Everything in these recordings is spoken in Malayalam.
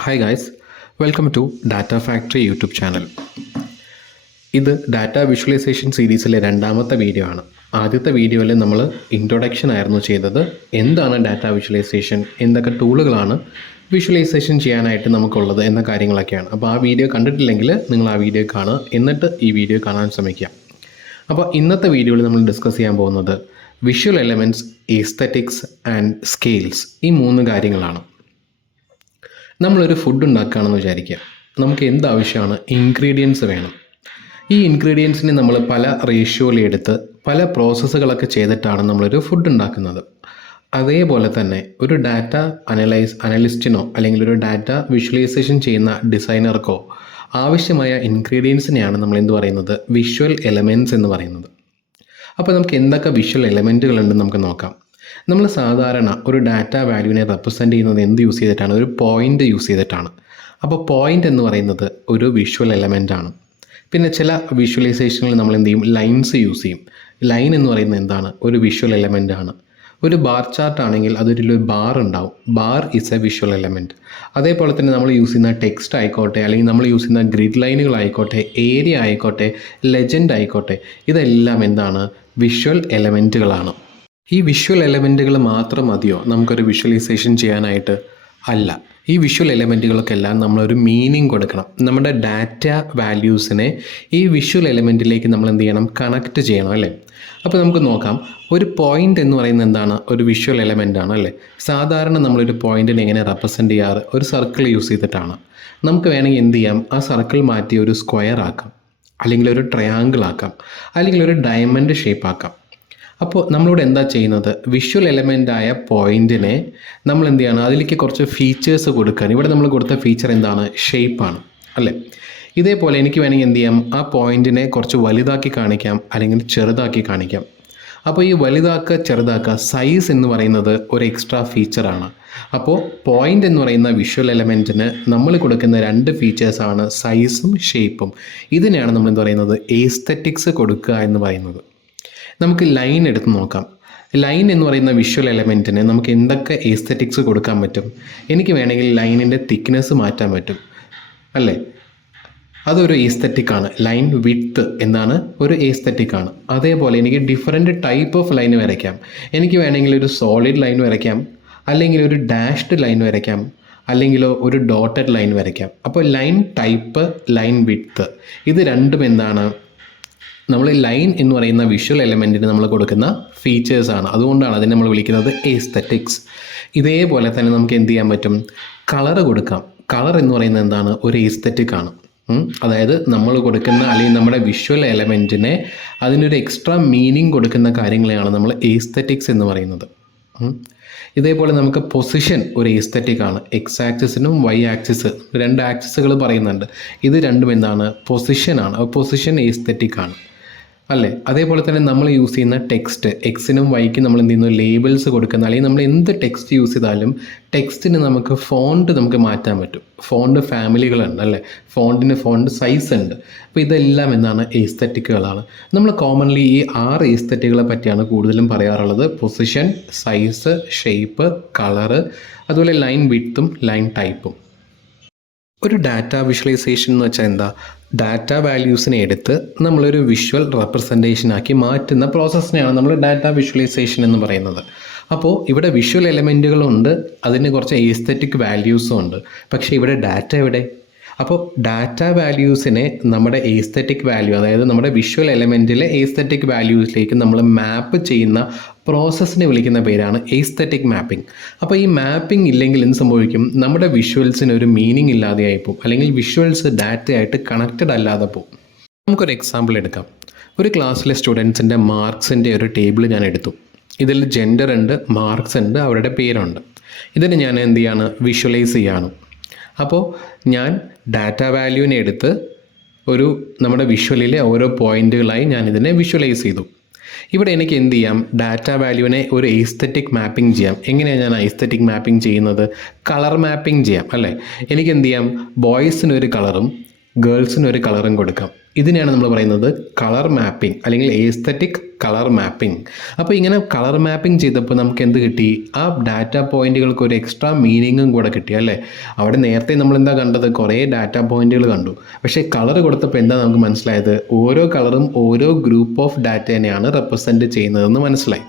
Hi guys, welcome to Data Factory YouTube channel. ഇത് ഡാറ്റ വിഷ്വലൈസേഷൻ സീരീസിലെ രണ്ടാമത്തെ വീഡിയോ ആണ്. ആദ്യത്തെ വീഡിയോയിൽ നമ്മൾ ഇൻട്രൊഡക്ഷൻ ആയിരുന്നു ചെയ്തത്. എന്താണ് ഡാറ്റ വിഷ്വലൈസേഷൻ, എന്തൊക്കെ ടൂളുകളാണ് വിഷ്വലൈസേഷൻ ചെയ്യാനായിട്ട് നമുക്കുള്ളത് എന്ന കാര്യങ്ങളൊക്കെയാണ്. അപ്പോൾ ആ വീഡിയോ കണ്ടിട്ടില്ലെങ്കിൽ നിങ്ങൾ ആ വീഡിയോ കാണുക, എന്നിട്ട് ഈ വീഡിയോ കാണാൻ ശ്രമിക്കുക. അപ്പോൾ ഇന്നത്തെ വീഡിയോയിൽ നമ്മൾ ഡിസ്കസ് ചെയ്യാൻ പോകുന്നത് visual elements, aesthetics and scales, ഈ മൂന്ന് കാര്യങ്ങളാണ്. നമ്മളൊരു ഫുഡ് ഉണ്ടാക്കുകയാണെന്ന് വിചാരിക്കുക. നമുക്ക് എന്താവശ്യമാണ്? ഇൻഗ്രീഡിയൻസ് വേണം. ഈ ഇൻഗ്രീഡിയൻസിനെ നമ്മൾ പല റേഷ്യോയിലെടുത്ത് പല പ്രോസസ്സുകളൊക്കെ ചെയ്തിട്ടാണ് നമ്മളൊരു ഫുഡ് ഉണ്ടാക്കുന്നത്. അതേപോലെ തന്നെ ഒരു ഡാറ്റ അനലിസ്റ്റിനോ അല്ലെങ്കിൽ ഒരു ഡാറ്റ വിഷ്വലൈസേഷൻ ചെയ്യുന്ന ഡിസൈനർക്കോ ആവശ്യമായ ഇൻഗ്രീഡിയൻസിനെയാണ് നമ്മൾ എന്ത് പറയുന്നത്? വിഷ്വൽ എലമെൻറ്റ്സ് എന്ന് പറയുന്നത്. അപ്പോൾ നമുക്ക് എന്തൊക്കെ വിഷ്വൽ എലമെൻറ്റുകളുണ്ടെന്ന് നമുക്ക് നോക്കാം. നമ്മൾ സാധാരണ ഒരു ഡാറ്റ വാല്യൂവിനെ റെപ്രസെൻ്റ് ചെയ്യുന്നത് എന്ത് യൂസ് ചെയ്തിട്ടാണ്? ഒരു പോയിൻ്റ് യൂസ് ചെയ്തിട്ടാണ്. അപ്പോൾ പോയിൻ്റ് എന്ന് പറയുന്നത് ഒരു വിഷ്വൽ എലമെൻ്റ് ആണ്. പിന്നെ ചില വിഷ്വലൈസേഷനിൽ നമ്മൾ എന്ത് ചെയ്യും? ലൈൻസ് യൂസ് ചെയ്യും. ലൈൻ എന്ന് പറയുന്നത് എന്താണ്? ഒരു വിഷ്വൽ എലമെൻ്റ് ആണ്. ഒരു ബാർ ചാർട്ട് ആണെങ്കിൽ അതൊരു ബാർ ഉണ്ടാവും. Bar is A visual element. അതേപോലെ തന്നെ നമ്മൾ യൂസ് ചെയ്യുന്ന ടെക്സ്റ്റ് ആയിക്കോട്ടെ, അല്ലെങ്കിൽ നമ്മൾ യൂസ് ചെയ്യുന്ന ഗ്രിഡ് ലൈനുകളായിക്കോട്ടെ, ഏരിയ ആയിക്കോട്ടെ, ലെജൻഡ് ആയിക്കോട്ടെ, ഇതെല്ലാം എന്താണ്? വിഷ്വൽ എലമെൻറ്റുകളാണ്. ഈ വിഷ്വൽ എലമെൻറ്റുകൾ മാത്രം മതിയോ നമുക്കൊരു വിഷ്വലൈസേഷൻ ചെയ്യാനായിട്ട്? അല്ല. ഈ വിഷ്വൽ എലമെൻറ്റുകൾക്കെല്ലാം നമ്മളൊരു മീനിങ് കൊടുക്കണം. നമ്മുടെ ഡാറ്റ വാല്യൂസിനെ ഈ വിഷ്വൽ എലമെൻറ്റിലേക്ക് നമ്മൾ എന്ത് ചെയ്യണം? കണക്റ്റ് ചെയ്യണം, അല്ലേ? അപ്പോൾ നമുക്ക് നോക്കാം. ഒരു പോയിൻ്റ് എന്ന് പറയുന്നത് എന്താണ്? ഒരു വിഷ്വൽ എലമെൻ്റ് ആണ്, അല്ലേ? സാധാരണ നമ്മളൊരു പോയിൻറ്റിനെ എങ്ങനെ റെപ്രസെൻ്റ് ചെയ്യാറ്? ഒരു സർക്കിൾ യൂസ് ചെയ്തിട്ടാണ്. നമുക്ക് വേണമെങ്കിൽ എന്ത് ചെയ്യാം? ആ സർക്കിൾ മാറ്റി ഒരു സ്ക്വയർ ആക്കാം, അല്ലെങ്കിൽ ഒരു ട്രയാങ്കിൾ ആക്കാം, അല്ലെങ്കിൽ ഒരു ഡയമണ്ട് ഷേപ്പ് ആക്കാം. അപ്പോൾ നമ്മളിവിടെ എന്താ ചെയ്യുന്നത്? വിഷ്വൽ എലമെൻ്റായ പോയിൻറ്റിനെ നമ്മൾ എന്ത് ചെയ്യണം? അതിലേക്ക് കുറച്ച് ഫീച്ചേഴ്സ് കൊടുക്കാൻ. ഇവിടെ നമ്മൾ കൊടുത്ത ഫീച്ചർ എന്താണ്? ഷേപ്പാണ്, അല്ലേ? ഇതേപോലെ എനിക്ക് വേണമെങ്കിൽ എന്ത് ചെയ്യാം? ആ പോയിൻറ്റിനെ കുറച്ച് വലുതാക്കി കാണിക്കാം, അല്ലെങ്കിൽ ചെറുതാക്കി കാണിക്കാം. അപ്പോൾ ഈ വലുതാക്കുക, ചെറുതാക്കുക, സൈസ് എന്ന് പറയുന്നത് ഒരു എക്സ്ട്രാ ഫീച്ചറാണ്. അപ്പോൾ പോയിൻ്റ് എന്ന് പറയുന്ന വിഷ്വൽ എലമെൻറ്റിന് നമ്മൾ കൊടുക്കുന്ന രണ്ട് ഫീച്ചേഴ്സാണ് സൈസും ഷേപ്പും. ഇതിനെയാണ് നമ്മൾ എന്ത് പറയുന്നത്? എസ്തെറ്റിക്സ് കൊടുക്കുക എന്ന് പറയുന്നത്. നമുക്ക് ലൈൻ എടുത്ത് നോക്കാം. ലൈൻ എന്ന് പറയുന്ന വിഷ്വൽ എലമെൻറ്റിന് നമുക്ക് എന്തൊക്കെ എസ്തെറ്റിക്സ് കൊടുക്കാൻ പറ്റും? എനിക്ക് വേണമെങ്കിൽ ലൈനിൻ്റെ തിക്നെസ് മാറ്റാൻ പറ്റും, അല്ലേ? അതൊരു എസ്തെറ്റിക്കാണ്. ലൈൻ വിഡ്ത്ത് എന്താണ്? ഒരു എസ്തെറ്റിക്കാണ്. അതേപോലെ എനിക്ക് ഡിഫറെൻറ്റ് ടൈപ്പ് ഓഫ് ലൈൻ വരയ്ക്കാം. എനിക്ക് വേണമെങ്കിൽ ഒരു സോളിഡ് ലൈൻ വരയ്ക്കാം, അല്ലെങ്കിൽ ഒരു ഡാഷ്ഡ് ലൈൻ വരയ്ക്കാം, അല്ലെങ്കിൽ ഒരു ഡോട്ടഡ് ലൈൻ വരയ്ക്കാം. അപ്പോൾ ലൈൻ ടൈപ്പ്, ലൈൻ വിഡ്ത്ത്, ഇത് രണ്ടും എന്താണ്? നമ്മൾ ലൈൻ എന്ന് പറയുന്ന വിഷ്വൽ എലമെൻറ്റിന് നമ്മൾ കൊടുക്കുന്ന ഫീച്ചേഴ്സാണ്. അതുകൊണ്ടാണ് അതിനെ നമ്മൾ വിളിക്കുന്നത് എസ്തെറ്റിക്സ്. ഇതേപോലെ തന്നെ നമുക്ക് എന്ത് ചെയ്യാൻ പറ്റും? കളർ കൊടുക്കാം. കളർ എന്ന് പറയുന്നത് എന്താണ്? ഒരു എസ്തെറ്റിക്കാണ്. അതായത് നമ്മൾ കൊടുക്കുന്ന, അല്ലെങ്കിൽ നമ്മുടെ വിഷ്വൽ എലമെൻറ്റിനെ അതിനൊരു എക്സ്ട്രാ മീനിങ് കൊടുക്കുന്ന കാര്യങ്ങളെയാണ് നമ്മൾ എസ്തെറ്റിക്സ് എന്ന് പറയുന്നത്. ഇതേപോലെ നമുക്ക് പൊസിഷൻ ഒരു എസ്തെറ്റിക്കാണ്. എക്സ് ആക്സിസിനും വൈ ആക്സിസ്, രണ്ട് ആക്സിസുകൾ പറയുന്നുണ്ട്. ഇത് രണ്ടും എന്താണ്? പൊസിഷനാണ്. പൊസിഷൻ എസ്തെറ്റിക്കാണ്, അല്ലേ? അതേപോലെ തന്നെ നമ്മൾ യൂസ് ചെയ്യുന്ന ടെക്സ്റ്റ്, എക്സിനും വൈക്കും നമ്മൾ എന്ത് ചെയ്യുന്നു? ലേബിൾസ് കൊടുക്കുന്ന, അല്ലെങ്കിൽ നമ്മൾ എന്ത് ടെക്സ്റ്റ് യൂസ് ചെയ്താലും ടെക്സ്റ്റിന് നമുക്ക് ഫോണ്ട് നമുക്ക് മാറ്റാൻ പറ്റും. ഫോണ്ട് ഫാമിലികളുണ്ട്, അല്ലേ? ഫോണ്ട് സൈസ് ഉണ്ട്. അപ്പോൾ ഇതെല്ലാം എന്താണ്? എസ്തെറ്റിക്കുകളാണ്. നമ്മൾ കോമൺലി ഈ 6 എസ്തെറ്റിക്കുകളെ പറ്റിയാണ് കൂടുതലും പറയാറുള്ളത്. പൊസിഷൻ, സൈസ്, ഷേപ്പ്, കളറ്, അതുപോലെ ലൈൻ വിഡ്ത്തും ലൈൻ ടൈപ്പും. ഒരു ഡാറ്റ വിഷ്വലൈസേഷൻ എന്ന് വെച്ചാൽ എന്താ? ഡാറ്റ വാല്യൂസിനെ എടുത്ത് നമ്മളൊരു വിഷ്വൽ റെപ്രസെൻറ്റേഷനാക്കി മാറ്റുന്ന പ്രോസസ്സിനെയാണ് നമ്മൾ ഡാറ്റ വിഷ്വലൈസേഷൻ എന്ന് പറയുന്നത്. അപ്പോൾ ഇവിടെ വിഷ്വൽ എലമെൻറ്റുകളുണ്ട്, അതിന് കുറച്ച് എസ്തെറ്റിക് വാല്യൂസും ഉണ്ട്. പക്ഷേ ഇവിടെ ഡാറ്റ എവിടെ? അപ്പോൾ ഡാറ്റ വാല്യൂസിനെ നമ്മുടെ എസ്തെറ്റിക് വാല്യൂ, അതായത് നമ്മുടെ വിഷ്വൽ എലമെൻറ്റിലെ എസ്തെറ്റിക് വാല്യൂസിലേക്ക് നമ്മൾ മാപ്പ് ചെയ്യുന്ന പ്രോസസ്സിനെ വിളിക്കുന്ന പേരാണ് എസ്തെറ്റിക് മാപ്പിംഗ്. അപ്പോൾ ഈ മാപ്പിംഗ് ഇല്ലെങ്കിൽ എന്ത് സംഭവിക്കും? നമ്മുടെ വിഷ്വൽസിന് ഒരു മീനിങ് ഇല്ലാതെയായി പോകും, അല്ലെങ്കിൽ വിഷ്വൽസ് ഡാറ്റയായിട്ട് കണക്റ്റഡ് അല്ലാതെ പോകും. നമുക്കൊരു എക്സാമ്പിൾ എടുക്കാം. ഒരു ക്ലാസ്സിലെ സ്റ്റുഡൻസിൻ്റെ മാർക്സിൻ്റെ ഒരു ടേബിൾ ഞാൻ എടുത്തു. ഇതിൽ ജെൻഡർ ഉണ്ട്, മാർക്സ് ഉണ്ട്, അവരുടെ പേരുണ്ട്. ഇതിന് ഞാൻ എന്ത് ചെയ്യാണ്? വിഷ്വലൈസ് ചെയ്യാണ്. അപ്പോൾ ഞാൻ ഡാറ്റ വാല്യൂവിനെ എടുത്ത് നമ്മുടെ വിഷ്വലിലെ ഓരോ പോയിൻറ്റുകളായി ഞാൻ ഇതിനെ വിഷ്വലൈസ് ചെയ്തു. ഇവിടെ എനിക്ക് എന്ത് ചെയ്യാം? ഡാറ്റ വാല്യൂവിനെ ഒരു എസ്തെറ്റിക് മാപ്പിംഗ് ചെയ്യാം. എങ്ങനെയാണ് ഞാൻ എസ്തെറ്റിക് മാപ്പിംഗ് ചെയ്യുന്നത്? കളർ മാപ്പിംഗ് ചെയ്യാം, അല്ലേ? എനിക്ക് എന്ത് ചെയ്യാം? ബോയ്സിനൊരു കളറും ഗേൾസിന് ഒരു കളറും കൊടുക്കാം. ഇതിനെയാണ് നമ്മൾ പറയുന്നത് കളർ മാപ്പിംഗ് അല്ലെങ്കിൽ എസ്തെറ്റിക് കളർ മാപ്പിംഗ്. അപ്പോൾ ഇങ്ങനെ കളർ മാപ്പിംഗ് ചെയ്തപ്പോൾ നമുക്ക് എന്ത് കിട്ടി? ആ ഡാറ്റ പോയിന്റുകൾക്ക് ഒരു എക്സ്ട്രാ മീനിങ്ങും കൂടെ കിട്ടി അല്ലേ? അവിടെ നേരത്തെ നമ്മൾ എന്താ കണ്ടത്? കുറേ ഡാറ്റ പോയിന്റുകൾ കണ്ടു. പക്ഷേ കളർ കൊടുത്തപ്പോൾ എന്താ നമുക്ക് മനസ്സിലായത്? ഓരോ കളറും ഓരോ ഗ്രൂപ്പ് ഓഫ് ഡാറ്റേനെയാണ് റെപ്രസെൻറ്റ് ചെയ്യുന്നതെന്ന് മനസ്സിലായി.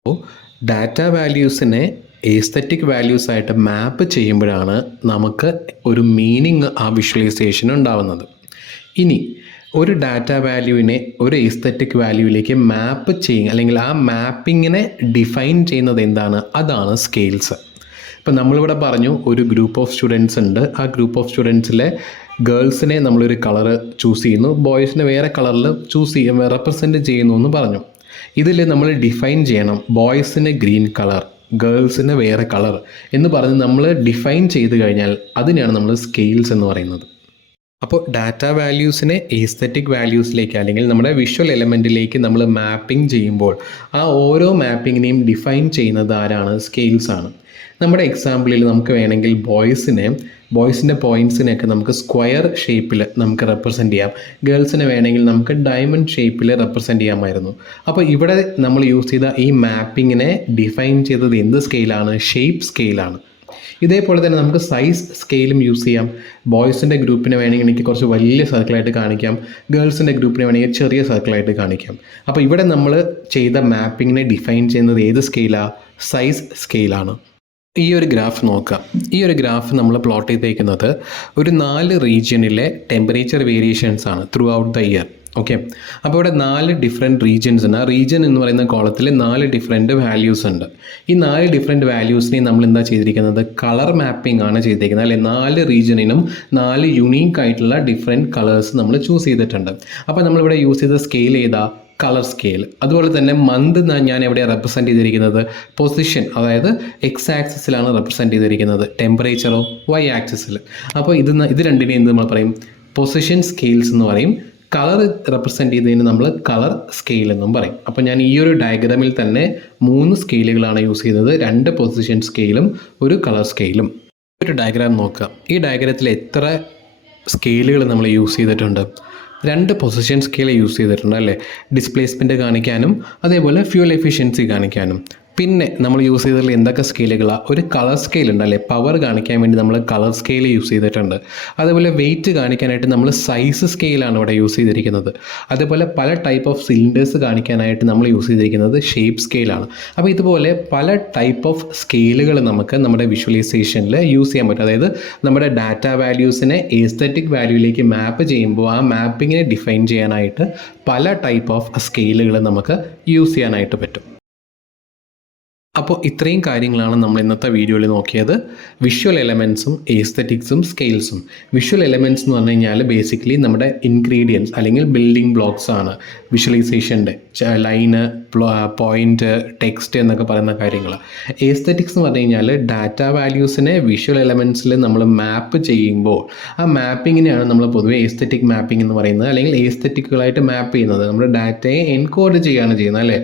അപ്പോൾ ഡാറ്റ വാല്യൂസിനെ എസ്തെറ്റിക് വാല്യൂസ് ആയിട്ട് മാപ്പ് ചെയ്യുമ്പോഴാണ് നമുക്ക് ഒരു മീനിങ് ആ വിഷ്വലൈസേഷൻ ഉണ്ടാവുന്നത്. ഇനി ഒരു ഡാറ്റ വാല്യൂവിനെ ഒരു എസ്തെറ്റിക് വാല്യൂവിലേക്ക് മാപ്പ് ചെയ്യുക അല്ലെങ്കിൽ ആ മാപ്പിങ്ങിനെ ഡിഫൈൻ ചെയ്യുന്നത് എന്താണ്? അതാണ് സ്കെയിൽസ്. ഇപ്പം നമ്മളിവിടെ പറഞ്ഞു ഒരു ഗ്രൂപ്പ് ഓഫ് സ്റ്റുഡൻസ് ഉണ്ട്. ആ ഗ്രൂപ്പ് ഓഫ് സ്റ്റുഡൻസിലെ ഗേൾസിനെ നമ്മളൊരു കളറ് ചൂസ് ചെയ്യുന്നു, ബോയ്സിനെ വേറെ കളറിൽ റെപ്രസെൻറ്റ് ചെയ്യുന്നു എന്ന് പറഞ്ഞു. ഇതിൽ നമ്മൾ ഡിഫൈൻ ചെയ്യണം ബോയ്സിന് ഗ്രീൻ കളർ, ഗേൾസിന് വേറെ കളർ എന്ന് പറഞ്ഞ് നമ്മൾ ഡിഫൈൻ ചെയ്ത് കഴിഞ്ഞാൽ അതിനെയാണ് നമ്മൾ സ്കെയിൽസ് എന്ന് പറയുന്നത്. അപ്പോൾ ഡാറ്റ വാല്യൂസിനെ എസ്തെറ്റിക് വാല്യൂസിലേക്ക് അല്ലെങ്കിൽ നമ്മുടെ വിഷ്വൽ എലമെൻറ്റിലേക്ക് നമ്മൾ മാപ്പിംഗ് ചെയ്യുമ്പോൾ ആ ഓരോ മാപ്പിങ്ങിനെയും ഡിഫൈൻ ചെയ്യുന്നത് ആരാണ്? സ്കെയിൽസ് ആണ്. നമ്മുടെ എക്സാമ്പിളിൽ നമുക്ക് വേണമെങ്കിൽ ബോയ്സിൻ്റെ പോയിൻറ്റ്സിനെയൊക്കെ നമുക്ക് സ്ക്വയർ ഷേപ്പിൽ നമുക്ക് റെപ്രസെൻറ്റ് ചെയ്യാം. ഗേൾസിനെ വേണമെങ്കിൽ നമുക്ക് ഡയമണ്ട് ഷേപ്പിൽ റെപ്രസെൻറ്റ് ചെയ്യാമായിരുന്നു. അപ്പോൾ ഇവിടെ നമ്മൾ യൂസ് ചെയ്ത ഈ മാപ്പിങ്ങിനെ ഡിഫൈൻ ചെയ്തത് എന്ത് സ്കെയിലാണ്? ഷേപ്പ് സ്കെയിലാണ്. ഇതേപോലെ തന്നെ നമുക്ക് സൈസ് സ്കെയിലും യൂസ് ചെയ്യാം. ബോയ്സിൻ്റെ ഗ്രൂപ്പിനെ വേണമെങ്കിൽ എനിക്ക് കുറച്ച് വലിയ സർക്കിളായിട്ട് കാണിക്കാം, ഗേൾസിൻ്റെ ഗ്രൂപ്പിനെ വേണമെങ്കിൽ ചെറിയ സർക്കിളായിട്ട് കാണിക്കാം. അപ്പോൾ ഇവിടെ നമ്മൾ ചെയ്ത മാപ്പിങ്ങിനെ ഡിഫൈൻ ചെയ്യുന്നത് ഏത് സ്കെയിലാണ്? സൈസ് സ്കെയിലാണ്. ഈ ഒരു ഗ്രാഫ് നോക്കാം. ഈ ഒരു ഗ്രാഫ് നമ്മൾ പ്ലോട്ട് ചെയ്തേക്കുന്നത് ഒരു 4 റീജിയനിലെ ടെമ്പറേച്ചർ വേരിയേഷൻസ് ആണ് through out the year. Okay, അപ്പോൾ ഇവിടെ 4 ഡിഫറെൻറ്റ് റീജിയൻസ് ഉണ്ട്. ആ റീജിയൻ എന്ന് പറയുന്ന കോളത്തിൽ 4 ഡിഫറെൻറ്റ് വാല്യൂസ് ഉണ്ട്. ഈ 4 ഡിഫറെൻറ്റ് വാല്യൂസിനെ നമ്മൾ എന്താ ചെയ്തിരിക്കുന്നത്? കളർ മാപ്പിംഗ് ആണ് ചെയ്തിരിക്കുന്നത് അല്ലെ? 4 റീജിയനിനും 4 യുണീക്ക് ആയിട്ടുള്ള ഡിഫറെൻറ്റ് കളേഴ്സ് നമ്മൾ ചൂസ് ചെയ്തിട്ടുണ്ട്. അപ്പോൾ നമ്മളിവിടെ യൂസ് ചെയ്ത സ്കെയിൽ ഏതാ? Colour scale. അതുപോലെ തന്നെ മന്ത് ഞാൻ എവിടെയാണ് റെപ്രസെൻറ്റ് ചെയ്തിരിക്കുന്നത്? പൊസിഷൻ, അതായത് എക്സ് ആക്സിസിലാണ് റെപ്രസെൻറ്റ് ചെയ്തിരിക്കുന്നത്, ടെമ്പറേച്ചറോ വൈ ആക്സിസിൽ. അപ്പോൾ ഇത് രണ്ടിനെയും എന്ത് നമ്മൾ പറയും? പൊസിഷൻ സ്കെയിൽസ് എന്ന് പറയും. കളർ റെപ്രസെൻറ്റ് ചെയ്തതിന് നമ്മൾ കളർ സ്കെയിൽ എന്നും പറയും. അപ്പോൾ ഞാൻ ഈ ഒരു ഡയഗ്രാമിൽ തന്നെ 3 സ്കെയിലുകളാണ് യൂസ് ചെയ്തത്. 2 പൊസിഷൻ സ്കെയിലും ഒരു കളർ സ്കെയിലും. ഒരു ഡയഗ്രാം നോക്കാം. ഈ ഡയഗ്രാമത്തിൽ എത്ര സ്കെയിലുകൾ നമ്മൾ യൂസ് ചെയ്തിട്ടുണ്ട്? 2 പൊസിഷൻ സ്കെയിൽ യൂസ് ചെയ്തിട്ടുണ്ട് അല്ലേ? ഡിസ്പ്ലേസ്മെൻറ്റ് കാണിക്കാനും അതേപോലെ ഫ്യൂൽ എഫിഷ്യൻസി കാണിക്കാനും. പിന്നെ നമ്മൾ യൂസ് ചെയ്തിട്ടുള്ള എന്തൊക്കെ സ്കെയിലുകളാണ്? ഒരു കളർ സ്കെയിൽ ഉണ്ട് അല്ലേ? പവർ കാണിക്കാൻ വേണ്ടി നമ്മൾ കളർ സ്കെയിൽ യൂസ് ചെയ്തിട്ടുണ്ട്. അതേപോലെ വെയിറ്റ് കാണിക്കാനായിട്ട് നമ്മൾ സൈസ് സ്കെയിലാണ് ഇവിടെ യൂസ് ചെയ്തിരിക്കുന്നത്. അതേപോലെ പല ടൈപ്പ് ഓഫ് സിലിണ്ടേഴ്സ് കാണിക്കാനായിട്ട് നമ്മൾ യൂസ് ചെയ്തിരിക്കുന്നത് ഷേപ്പ് സ്കെയിലാണ്. അപ്പോൾ ഇതുപോലെ പല ടൈപ്പ് ഓഫ് സ്കെയിലുകൾ നമുക്ക് നമ്മുടെ വിഷ്വലൈസേഷനിൽ യൂസ് ചെയ്യാൻ പറ്റും. അതായത് നമ്മുടെ ഡാറ്റ വാല്യൂസിനെ എസ്തെറ്റിക് വാല്യൂയിലേക്ക് മാപ്പ് ചെയ്യുമ്പോൾ ആ മാപ്പിങ്ങിനെ ഡിഫൈൻ ചെയ്യാനായിട്ട് പല ടൈപ്പ് ഓഫ് സ്കെയിലുകൾ നമുക്ക് യൂസ് ചെയ്യാനായിട്ട് പറ്റും. അപ്പോൾ ഇത്രയും കാര്യങ്ങളാണ് നമ്മൾ ഇന്നത്തെ വീഡിയോയിൽ നോക്കിയത്. വിഷ്വൽ എലമെൻറ്റ്സും എസ്തെറ്റിക്സും സ്കെയിൽസും. വിഷ്വൽ എലമെൻറ്റ്സ് എന്ന് പറഞ്ഞു കഴിഞ്ഞാൽ ബേസിക്കലി നമ്മുടെ ഇൻഗ്രീഡിയൻസ് അല്ലെങ്കിൽ ബിൽഡിംഗ് ബ്ലോക്സ് ആണ് വിഷ്വലൈസേഷൻ്റെ. ലൈന്, പോയിൻ്റ്, ടെക്സ്റ്റ് എന്നൊക്കെ പറയുന്ന കാര്യങ്ങൾ. എസ്തെറ്റിക്സ് എന്ന് പറഞ്ഞു കഴിഞ്ഞാൽ ഡാറ്റ വാല്യൂസിനെ വിഷ്വൽ എലമെൻറ്റ്സിൽ നമ്മൾ മാപ്പ് ചെയ്യുമ്പോൾ ആ മാപ്പിങ്ങിനെയാണ് നമ്മൾ പൊതുവേ എസ്തെറ്റിക് മാപ്പിംഗ് എന്ന് പറയുന്നത്, അല്ലെങ്കിൽ എസ്തെറ്റിക്കുകളായിട്ട് മാപ്പ് ചെയ്യുന്നത്. നമ്മുടെ ഡാറ്റയെ എൻകോഡ് ചെയ്യുകയാണ് ചെയ്യുന്നത് അല്ലേ?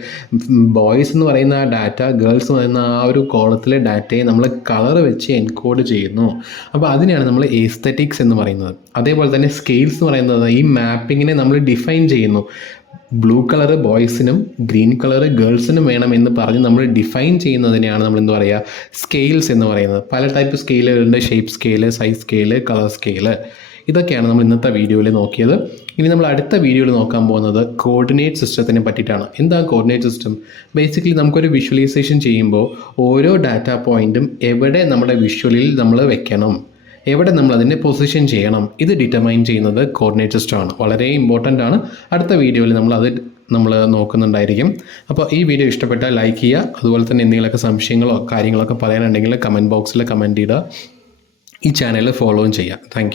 ബോയ്സ് എന്ന് പറയുന്ന ആ ഡാറ്റ, ഗേൾസ് എന്ന ആ ഒരു കോളത്തിലെ ഡാറ്റയെ നമ്മൾ കളർ വെച്ച് എൻകോഡ് ചെയ്യുന്നു. അപ്പോൾ അതിനെയാണ് നമ്മൾ എസ്തെറ്റിക്സ് എന്ന് പറയുന്നത്. അതേപോലെ തന്നെ സ്കെയിൽസ് എന്ന് പറയുന്നത് ഈ മാപ്പിങ്ങിനെ നമ്മൾ ഡിഫൈൻ ചെയ്യുന്നു. ബ്ലൂ കളർ ബോയ്സിനും ഗ്രീൻ കളർ ഗേൾസിനും വേണം എന്ന് പറഞ്ഞ് നമ്മൾ ഡിഫൈൻ ചെയ്യുന്നതിനെയാണ് നമ്മൾ എന്ത് പറയുക? സ്കെയിൽസ് എന്ന് പറയുന്നത്. പല ടൈപ്പ് സ്കെയിലുകളുണ്ട്. Shape scale, size scale, colour scale. ഇതൊക്കെയാണ് നമ്മൾ ഇന്നത്തെ വീഡിയോയിൽ നോക്കിയത്. ഇനി നമ്മൾ അടുത്ത വീഡിയോയിൽ നോക്കാൻ പോകുന്നത് കോർഡിനേറ്റ് സിസ്റ്റത്തിനെ പറ്റിയിട്ടാണ്. എന്താണ് കോർഡിനേറ്റ് സിസ്റ്റം? ബേസിക്കലി നമുക്കൊരു വിഷ്വലൈസേഷൻ ചെയ്യുമ്പോൾ ഓരോ ഡാറ്റ പോയിൻറ്റും എവിടെ നമ്മുടെ വിഷ്വലിൽ നമ്മൾ വെക്കണം, എവിടെ നമ്മൾ അതിനെ പൊസിഷൻ ചെയ്യണം, ഇത് ഡിറ്റർമൈൻ ചെയ്യുന്നത് കോർഡിനേറ്റ് സിസ്റ്റമാണ്. വളരെ ഇമ്പോർട്ടൻ്റ് ആണ്. അടുത്ത വീഡിയോയിൽ നമ്മൾ നോക്കുന്നുണ്ടായിരിക്കും. അപ്പോൾ ഈ വീഡിയോ ഇഷ്ടപ്പെട്ടാൽ ലൈക്ക് ചെയ്യുക. അതുപോലെ തന്നെ എന്തെങ്കിലുമൊക്കെ സംശയങ്ങളോ കാര്യങ്ങളൊക്കെ പറയാനുണ്ടെങ്കിൽ കമൻറ്റ് ബോക്സിൽ കമൻറ്റ് ചെയ്യുക. ഈ ചാനൽ ഫോളോയും ചെയ്യുക. താങ്ക്